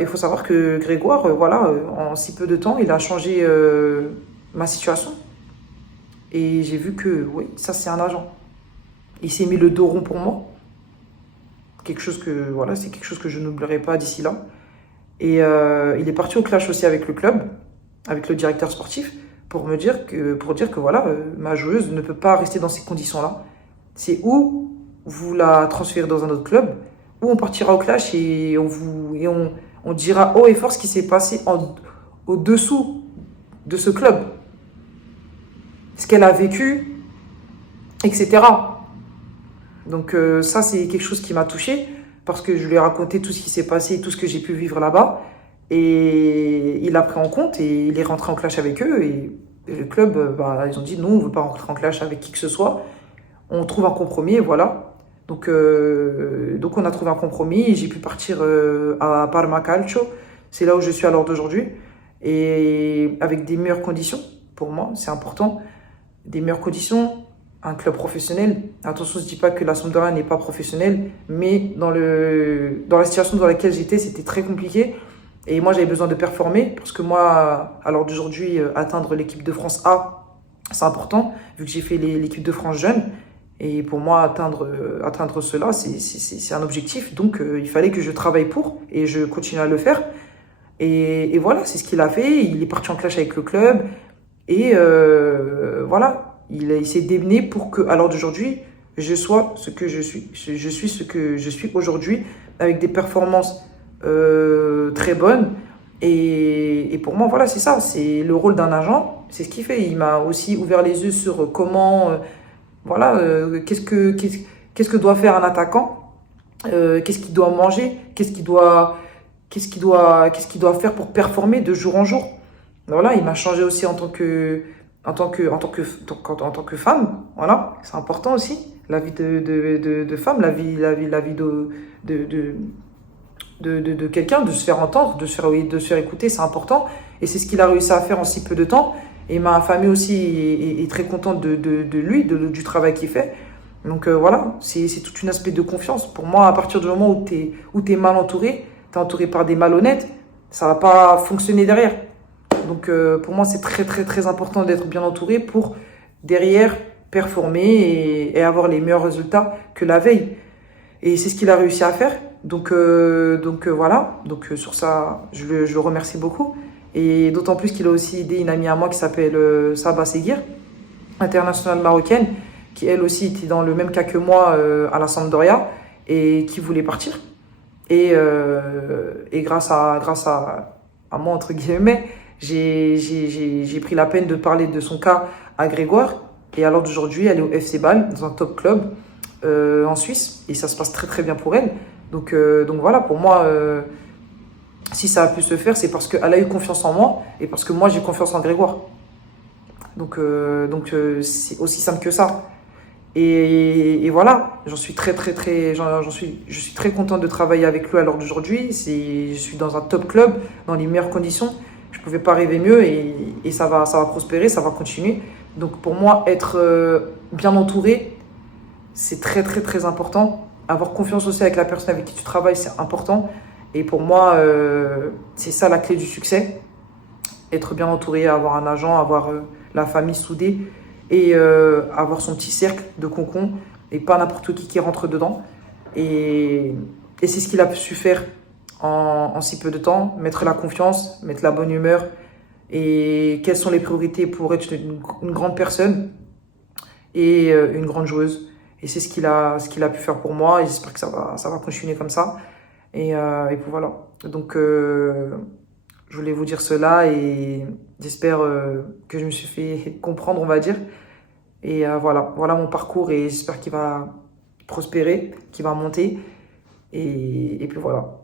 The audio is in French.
Il faut savoir que Grégoire, en si peu de temps, il a changé ma situation. Et j'ai vu que, oui, ça c'est un agent. Il s'est mis le dos rond pour moi. C'est quelque chose que je n'oublierai pas d'ici là. Et il est parti au clash aussi avec le club, avec le directeur sportif, pour dire que voilà, ma joueuse ne peut pas rester dans ces conditions-là. C'est où vous la transférez dans un autre club, ou on partira au clash et on dira haut et fort ce qui s'est passé au-dessous de ce club, ce qu'elle a vécu, etc. Donc ça, c'est quelque chose qui m'a touchée parce que je lui ai raconté tout ce qui s'est passé, tout ce que j'ai pu vivre là-bas. Et il a pris en compte et il est rentré en clash avec eux. Et le club, ils ont dit non, on ne veut pas rentrer en clash avec qui que ce soit. On trouve un compromis et voilà. Donc on a trouvé un compromis et j'ai pu partir à Parma Calcio. C'est là où je suis à l'heure d'aujourd'hui. Et avec des meilleures conditions, pour moi, c'est important. Des meilleures conditions, un club professionnel. Attention, je ne dis pas que la Sampdoria n'est pas professionnelle, mais dans la situation dans laquelle j'étais, c'était très compliqué. Et moi, j'avais besoin de performer, parce que moi, à l'heure d'aujourd'hui, atteindre l'équipe de France A, c'est important, vu que j'ai fait l'équipe de France jeune. Et pour moi, atteindre cela, c'est un objectif. Donc, il fallait que je travaille pour, et je continue à le faire. Et voilà, c'est ce qu'il a fait. Il est parti en clash avec le club. Et voilà, il s'est démené pour que, à l'heure d'aujourd'hui, je sois ce que je suis. Je suis ce que je suis aujourd'hui, avec des performances très bonnes. Et pour moi, voilà, c'est ça. C'est le rôle d'un agent. C'est ce qu'il fait. Il m'a aussi ouvert les yeux sur comment, qu'est-ce que doit faire un attaquant, qu'est-ce qu'il doit manger, qu'est-ce qu'il doit faire pour performer de jour en jour. Voilà, il m'a changé aussi en tant que femme. Voilà, c'est important aussi. La vie de femme, la vie de, de quelqu'un, de se faire entendre, de se faire écouter, c'est important. Et c'est ce qu'il a réussi à faire en si peu de temps. Et ma famille aussi est très contente de lui, du travail qu'il fait. Donc voilà, c'est tout un aspect de confiance. Pour moi, à partir du moment où t'es mal entouré, t'es entouré par des malhonnêtes, ça va pas fonctionner derrière. Donc pour moi, c'est très très très important d'être bien entouré pour derrière performer et avoir les meilleurs résultats que la veille. Et c'est ce qu'il a réussi à faire. Voilà. Sur ça, je le remercie beaucoup. Et d'autant plus qu'il a aussi aidé une amie à moi qui s'appelle Saba Seguir, internationale marocaine, qui elle aussi était dans le même cas que moi à la Sampdoria et qui voulait partir. Et à moi, entre guillemets, j'ai pris la peine de parler de son cas à Grégoire. Et alors d'aujourd'hui, elle est au FC Bâle, dans un top club en Suisse. Et ça se passe très très bien pour elle. Donc voilà, pour moi, si ça a pu se faire, c'est parce qu'elle a eu confiance en moi et parce que moi, j'ai confiance en Grégoire. C'est aussi simple que ça. Et voilà, j'en suis très très très, je suis très content de travailler avec lui à l'heure d'aujourd'hui. Je suis dans un top club, dans les meilleures conditions. Je ne pouvais pas rêver mieux et ça va prospérer, ça va continuer. Donc pour moi, être bien entouré, c'est très très très important. Avoir confiance aussi avec la personne avec qui tu travailles, c'est important. Et pour moi, c'est ça la clé du succès. Être bien entouré, avoir un agent, avoir la famille soudée et avoir son petit cercle de concon et pas n'importe qui rentre dedans. Et c'est ce qu'il a su faire en si peu de temps, mettre la confiance, mettre la bonne humeur et quelles sont les priorités pour être une grande personne et une grande joueuse. Et c'est ce qu'il a pu faire pour moi et j'espère que ça va continuer comme ça. Et puis voilà. Donc je voulais vous dire cela et j'espère que je me suis fait comprendre, on va dire. Et voilà mon parcours et j'espère qu'il va prospérer, qu'il va monter. Et puis voilà.